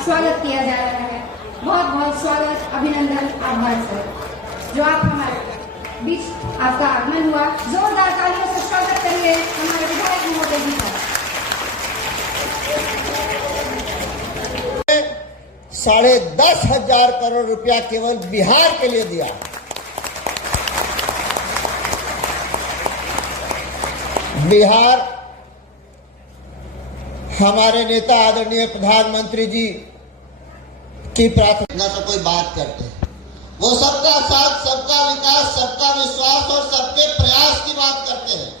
स्वागत किया जा रहा है। बहुत बहुत स्वागत, अभिनंदन, आभार सर जो आप हमारे बीच आपका आगमन हुआ। जोरदार तालियों से स्वागत करिए हमारे विधायक महोदय जी का। 10,500 करोड़ रुपया केवल बिहार के लिए दिया। बिहार हमारे नेता आदरणीय प्रधानमंत्री जी की प्रार्थना से कोई बात करते हैं, वो सबका साथ, सबका विकास, सबका विश्वास और सबके प्रयास की बात करते हैं।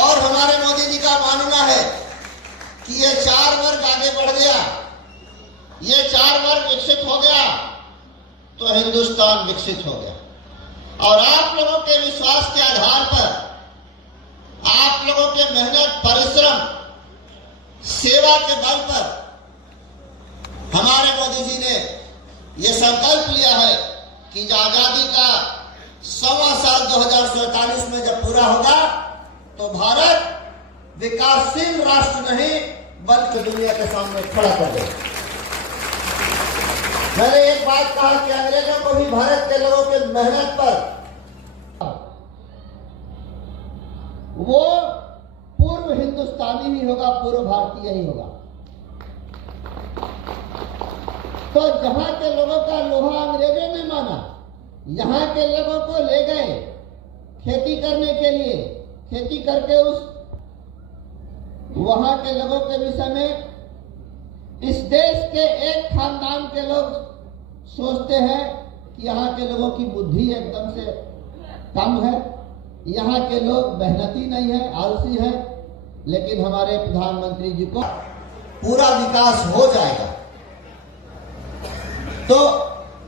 और हमारे मोदी जी का मानना है कि ये 4 वर्ग आगे बढ़ गया, ये 4 वर्ग विकसित हो गया तो हिंदुस्तान विकसित हो गया। और आप लोगों के विश्वास के आधार पर, आप लोगों के मेहनत, परिश्रम, सेवा के बल पर हमारे मोदी जी ने यह संकल्प लिया है कि आजादी का 100वां साल 2047 में जब पूरा होगा तो भारत विकासशील राष्ट्र नहीं बल्कि दुनिया के सामने खड़ा कर देगा। मैंने एक बात कहा कि अंग्रेजों को भी भारत के लोगों के मेहनत पर वो पूर्व हिंदुस्तानी ही होगा, पूर्व भारतीय ही होगा। तो जहां के लोगों का लोहा अंग्रेजों ने माना, यहां के लोगों को ले गए खेती करने के लिए, खेती करके उस वहां के लोगों के विषय में इस देश के एक खानदान के लोग सोचते हैं कि यहाँ के लोगों की बुद्धि एकदम से कम है, यहाँ के लोग मेहनती नहीं है, आलसी है। लेकिन हमारे प्रधानमंत्री जी को पूरा विकास हो जाएगा। तो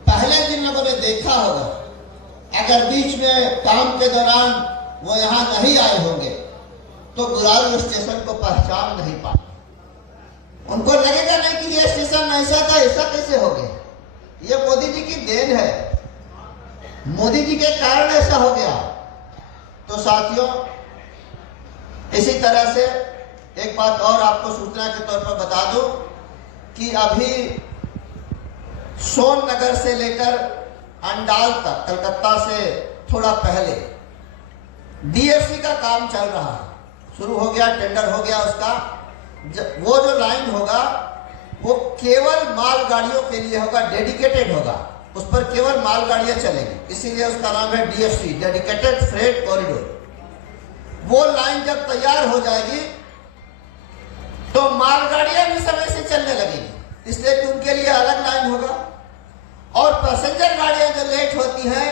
पहले जिन लोगों ने देखा होगा, अगर बीच में काम के दौरान वो यहाँ नहीं आए होंगे तो गुरारू स्टेशन को पहचान नहीं पाए। उनको लगेगा नहीं कि ये स्टेशन ऐसा था, ऐसा कैसे हो गया। ये मोदी जी की देन है, मोदी जी के कारण ऐसा हो गया। तो साथियों, इसी तरह से एक बात और आपको सूचना के तौर पर बता दूं कि अभी सोननगर से लेकर अंडाल तक, कलकत्ता से थोड़ा पहले डीएफसी का काम चल रहा है, शुरू हो गया, टेंडर हो गया उसका। वो जो लाइन होगा वो केवल मालगाड़ियों के लिए होगा, डेडिकेटेड होगा, उस पर केवल मालगाड़ियां चलेंगी, इसीलिए उसका नाम है डीएफसी, डेडिकेटेड फ्रेट कॉरिडोर। वो लाइन जब तैयार हो जाएगी तो मालगाड़ियां भी समय से चलने लगेगी, इसलिए कि उनके लिए अलग लाइन होगा। और पैसेंजर गाड़ियां जो लेट होती हैं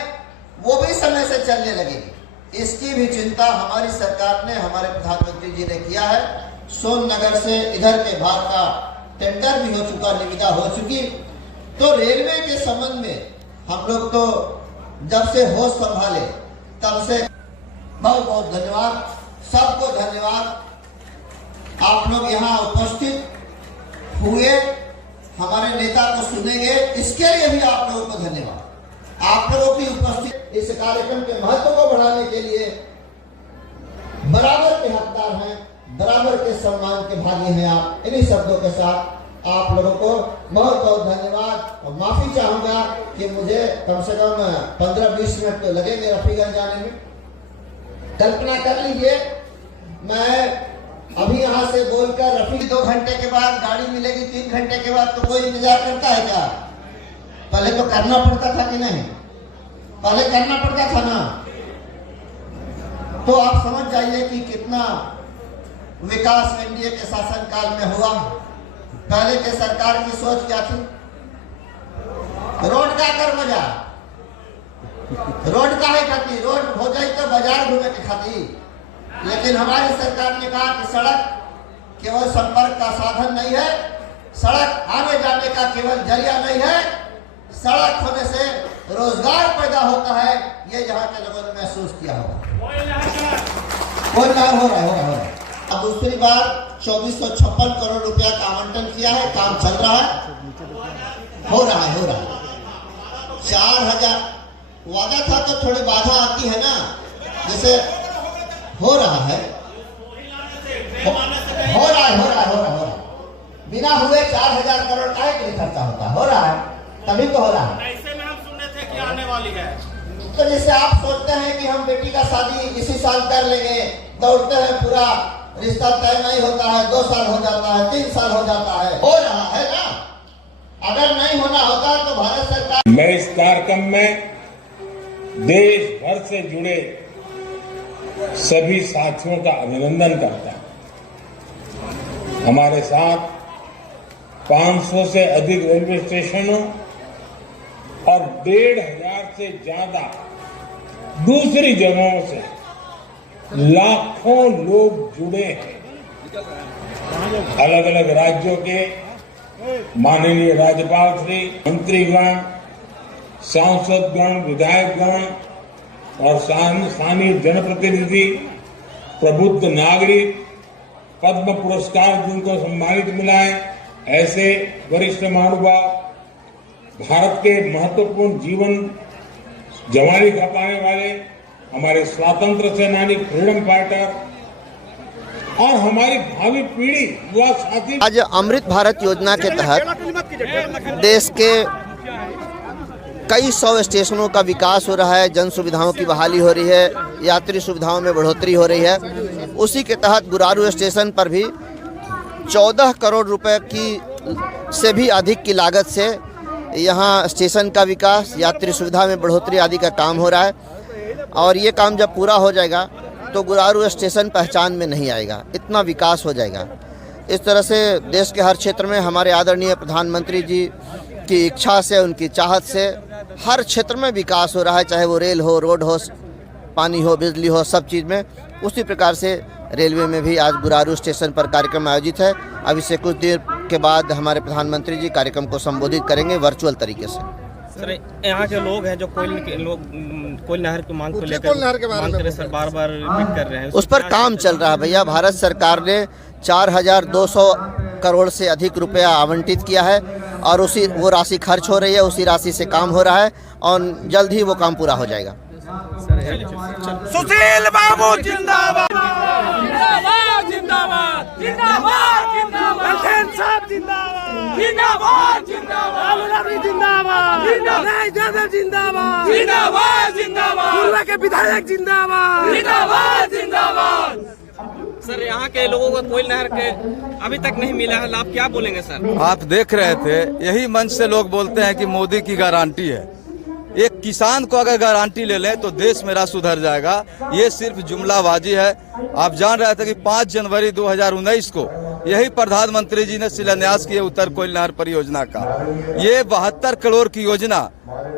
वो भी समय से चलने लगेगी। इसकी भी चिंता हमारी सरकार ने, हमारे प्रधानमंत्री जी ने किया है। सोननगर से इधर के भाग का टेंडर भी हो चुका, निविदा हो चुकी। तो रेलवे के संबंध में हम लोग तो जब से होश संभाले तब से बहुत बहुत धन्यवाद, सबको धन्यवाद। आप लोग यहाँ उपस्थित हुए, हमारे नेता को सुनेंगे, इसके लिए भी आप लोगों को धन्यवाद। आप लोगों की उपस्थिति इस कार्यक्रम के महत्व को बढ़ाने के लिए बराबर के हकदार हैं, बराबर के सम्मान के भागी हैं आप। इन्हीं शब्दों के साथ आप लोगों को बहुत बहुत धन्यवाद। और माफी चाहूंगा कि मुझे कम से कम 15-20 मिनट तो लगेंगे रफीगंज जाने में। कल्पना कर लीजिए, मैं अभी यहाँ से बोलकर रफी 2 घंटे के बाद गाड़ी मिलेगी, 3 घंटे के बाद, तो कोई इंतजार करता है क्या? पहले तो करना पड़ता था कि नहीं? पहले करना पड़ता था ना। तो आप समझ जाइए कि कितना विकास एनडीए के शासनकाल में हुआ। पहले के सरकार की सोच क्या थी? रोड का कर मजा, रोड का है खाती, रोड हो जाए तो बाजार घूमे के खाती। लेकिन हमारी सरकार ने कहा कि सड़क केवल संपर्क का साधन नहीं है, सड़क आने जाने का केवल जरिया नहीं है, सड़क होने से रोजगार पैदा होता है। ये यहाँ के लोगों ने महसूस किया होगा। हो रहा है। अब दूसरी बार 2456 करोड़ रुपया का आवंटन किया है, काम चल रहा है, हो रहा है। 4000 वादा था तो थोड़ी बाधा आती है ना, जैसे हो रहा है। बिना हुए 4,000 करोड़ का एक खर्चा होता हो रहा है, तभी तो हो रहा है। ऐसे में हम सुने थे कि आने वाली है, तो जैसे आप सोचते हैं कि हम बेटी का शादी इसी साल कर लेंगे, दौड़ते हैं, पूरा रिश्ता तय नहीं होता है, 2 साल हो जाता है, 3 साल हो जाता है, हो रहा है ना। अगर नहीं होना होता तो भारत सरकार। मैं इस कार्यक्रम में देश भर से जुड़े सभी साथियों का अभिनंदन करता हूं। हमारे साथ 500 से अधिक रेलवे स्टेशनों और 1,500 से ज्यादा दूसरी जगहों से लाखों लोग जुड़े हैं। अलग अलग राज्यों के माननीय राज्यपाल श्री, मंत्रीगण, सांसदगण, विधायकगण और स्थानीय जनप्रतिनिधि, प्रबुद्ध नागरिक, पद्म पुरस्कार जिनको सम्मानित मिला है, ऐसे वरिष्ठ महानुभाव, भारत के महत्वपूर्ण जीवन जवानी खपाने वाले हमारे स्वतंत्र सेनानी, फ्रीडम फाइटर और हमारी भावी पीढ़ी, युवा साथी। आज अमृत भारत योजना के तहत देश के कई 100 स्टेशनों का विकास हो रहा है, जन सुविधाओं की बहाली हो रही है, यात्री सुविधाओं में बढ़ोतरी हो रही है। उसी के तहत गुरारू स्टेशन पर भी 14 करोड़ रुपए की से भी अधिक की लागत से यहाँ स्टेशन का विकास, यात्री सुविधा में बढ़ोतरी आदि का काम हो रहा है। और ये काम जब पूरा हो जाएगा तो गुरारू स्टेशन पहचान में नहीं आएगा, इतना विकास हो जाएगा। इस तरह से देश के हर क्षेत्र में हमारे आदरणीय प्रधानमंत्री जी की इच्छा से, उनकी चाहत से हर क्षेत्र में विकास हो रहा है, चाहे वो रेल हो, रोड हो, पानी हो, बिजली हो, सब चीज़ में। उसी प्रकार से रेलवे में भी आज गुरारू स्टेशन पर कार्यक्रम आयोजित है। अब इससे कुछ देर के बाद हमारे प्रधानमंत्री जी कार्यक्रम को संबोधित करेंगे वर्चुअल तरीके से। सर, यहाँ के लोग हैं जो कोयल नहर की मांग को लेकर सर बार-बार रिपीट कर रहे हैं, उस पर काम चल रहा है भैया। भारत सरकार ने 4,200 करोड़ से अधिक रुपया आवंटित किया है और वो राशि खर्च हो रही है, उसी राशि से काम हो रहा है और जल्द ही वो काम पूरा हो जाएगा। सुशील बाबू जिंदाबाद, जिंदाबाद, जिंदाबाद, जिंदाबाद, जिंदाबाद, साहब जिंदाबाद, जिंदाबाद, जिंदाबाद, जिंदाबाद, जिंदाबाद, जिंदाबाद, जिंदाबाद, जिंदाबाद, पूर्व के विधायक जिंदाबाद, जिंदाबाद, जिंदाबाद। सर, यहाँ के लोगों को कोयल नहर के अभी तक नहीं मिला है लाभ, क्या बोलेंगे सर? आप देख रहे थे, यही मंच से लोग बोलते हैं कि मोदी की गारंटी है। एक किसान को अगर गारंटी ले लें तो देश मेरा सुधर जाएगा, ये सिर्फ जुमलाबाजी है। आप जान रहे थे कि 5 जनवरी 2019 को यही प्रधानमंत्री जी ने शिलान्यास किया उत्तर कोयल नहर परियोजना का। ये 72 करोड़ की योजना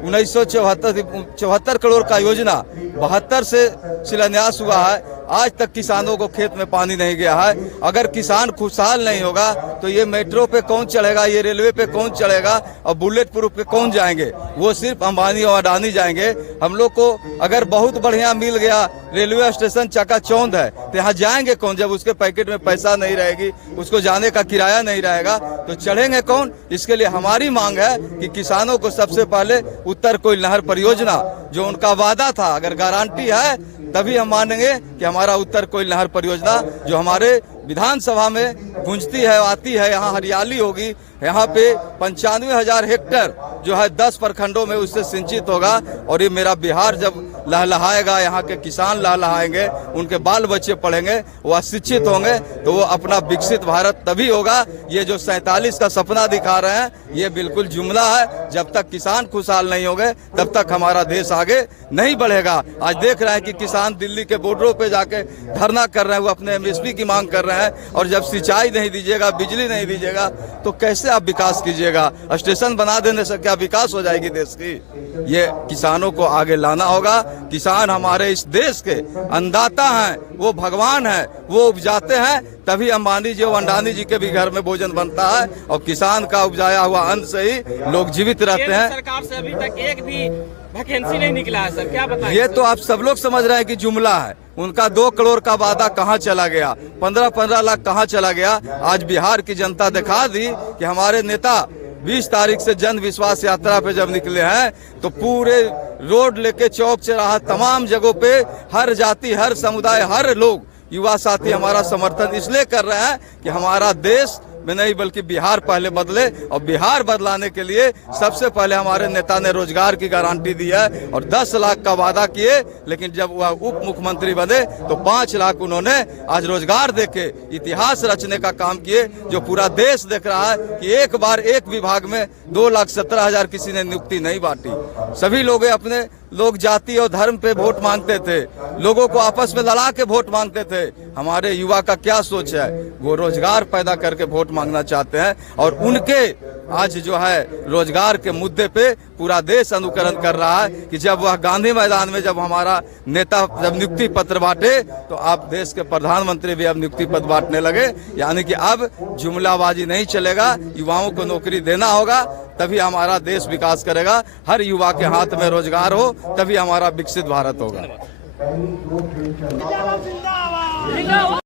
1974 करोड़ का योजना 72 से शिलान्यास हुआ है। आज तक किसानों को खेत में पानी नहीं गया है। अगर किसान खुशहाल नहीं होगा तो ये मेट्रो पे कौन चढ़ेगा, ये रेलवे पे कौन चढ़ेगा और बुलेट प्रूफ पे कौन जाएंगे? वो सिर्फ अंबानी और अडानी जाएंगे। हम लोग को अगर बहुत बढ़िया मिल गया रेलवे स्टेशन चकाचौंध है तो यहाँ जाएंगे कौन? जब उसके पैकेट में पैसा नहीं रहेगी, उसको जाने का किराया नहीं रहेगा तो चढ़ेंगे कौन? इसके लिए हमारी मांग है कि किसानों को सबसे पहले उत्तर कोयल नहर परियोजना जो उनका वादा था, अगर गारंटी है तभी हम मानेंगे कि हमारा उत्तर कोयल नहर परियोजना जो हमारे विधानसभा में गूंजती है, आती है, यहाँ हरियाली होगी, यहाँ पे 95,000 हेक्टेयर जो है 10 प्रखंडों में उससे सिंचित होगा और ये मेरा बिहार जब लहलहाएगा, यहाँ के किसान लहलहाएंगे, उनके बाल बच्चे पढ़ेंगे, वह शिक्षित होंगे तो वो अपना विकसित भारत तभी होगा। ये जो 47 का सपना दिखा रहे हैं ये बिल्कुल जुमला है। जब तक किसान खुशहाल नहीं होंगे तब तक हमारा देश आगे नहीं बढ़ेगा। आज देख रहे हैं कि किसान दिल्ली के बॉर्डरों पे जाके धरना कर रहे हैं, वो अपने MSP की मांग कर रहे हैं और जब सिंचाई नहीं दीजिएगा, बिजली नहीं दीजिएगा तो कैसे आप विकास कीजिएगा? स्टेशन बना देने से क्या विकास हो जाएगी देश की? ये किसानों को आगे लाना होगा। किसान हमारे इस देश के अन्नदाता हैं, वो भगवान हैं, वो उपजाते हैं तभी अंबानी जी और अडानी जी के भी घर में भोजन बनता है और किसान का उपजाया हुआ अन्न से ही लोग जीवित रहते हैं। सरकार से अभी तक एक भी वैकेंसी नहीं निकला है सर, क्या बताएं? ये तो आप सब लोग समझ रहे हैं कि जुमला है। उनका 2 करोड़ का वादा कहाँ चला गया? 15-15 लाख कहाँ चला गया? आज बिहार की जनता दिखा दी कि हमारे नेता 20 तारीख से जन विश्वास यात्रा पे जब निकले हैं तो पूरे रोड लेके चौक चौराहा तमाम जगहों पे हर जाति, हर समुदाय, हर लोग, युवा साथी हमारा समर्थन इसलिए कर रहे हैं कि हमारा देश में नहीं बल्कि बिहार पहले बदले, और बिहार बदलाने के लिए सबसे पहले हमारे नेता ने रोजगार की गारंटी दी है और 10 लाख का वादा किए, लेकिन जब वह उप मुख्यमंत्री बने तो 5 लाख उन्होंने आज रोजगार देके इतिहास रचने का काम किए, जो पूरा देश देख रहा है कि एक बार एक विभाग में 2,17,000 किसी ने नियुक्ति नहीं बांटी। सभी लोग अपने लोग जाति और धर्म पे वोट मांगते थे, लोगों को आपस में लड़ा के वोट मांगते थे। हमारे युवा का क्या सोच है, वो रोजगार पैदा करके वोट मांगना चाहते हैं, और उनके आज जो है रोजगार के मुद्दे पे पूरा देश अनुकरण कर रहा है कि जब वह गांधी मैदान में जब हमारा नेता जब नियुक्ति पत्र बांटे तो आप देश के प्रधानमंत्री भी अब नियुक्ति पत्र बांटने लगे। यानी कि अब जुमलाबाजी नहीं चलेगा, युवाओं को नौकरी देना होगा, तभी हमारा देश विकास करेगा। हर युवा के हाथ में रोजगार हो तभी हमारा विकसित भारत होगा। जिंदाबाद।